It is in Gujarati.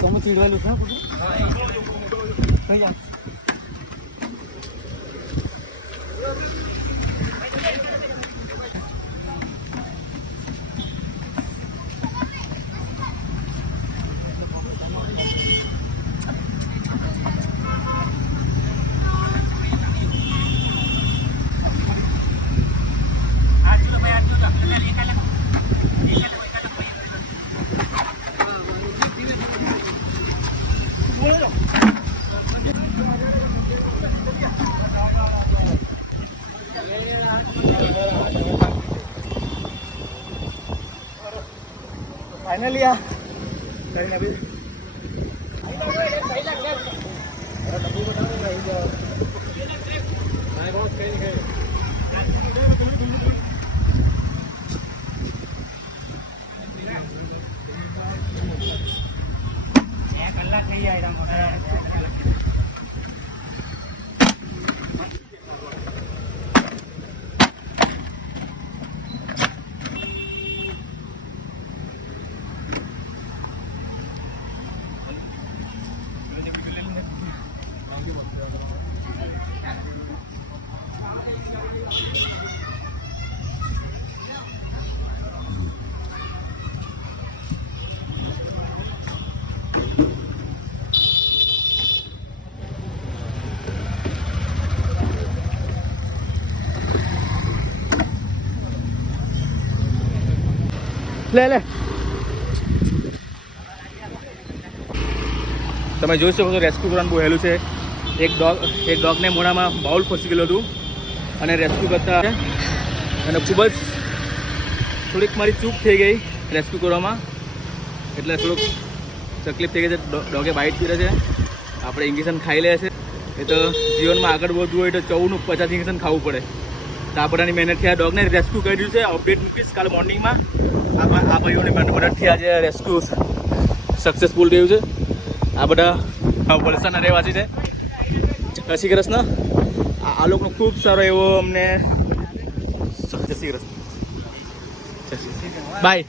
Kamu tidur dulu sana, Putu? Iya. Finally ya. Dari Nabi. ले તમે જોઈ શકો છો રેસ્ક્યુ કરવાનું બહુ હેલું છે. એક ડોગને મોઢામાં બાઉલ ફસી ગયેલું હતું અને રેસ્ક્યુ કરતા અને ખૂબ જ થોડીક મારી ચૂક થઈ ગઈ રેસ્ક્યુ કરવામાં, એટલે થોડુંક તકલીફ થઈ ગઈ છે. ડોગે બાઇટ કરે છે, આપણે ઇન્જેક્શન ખાઈ લે છે. એ તો જીવનમાં આગળ વધવું હોય તો 14-50 ઇન્જેક્શન ખાવું પડે. તો આ બધાની મહેનતથી આ ડોગને રેસ્ક્યુ કરી દીધું છે. અપડેટ મૂકીશ કાલે મોર્નિંગમાં. આ ભાઈઓની મદદથી આજે રેસ્ક્યુ સક્સેસફુલ થયું છે. આ બધા વલસાડના રહેવાસી છે. જય શ્રી કૃષ્ણ. આ લોકોનો ખૂબ સારો એવો અમને જય શ્રી કૃષ્ણ. બાય.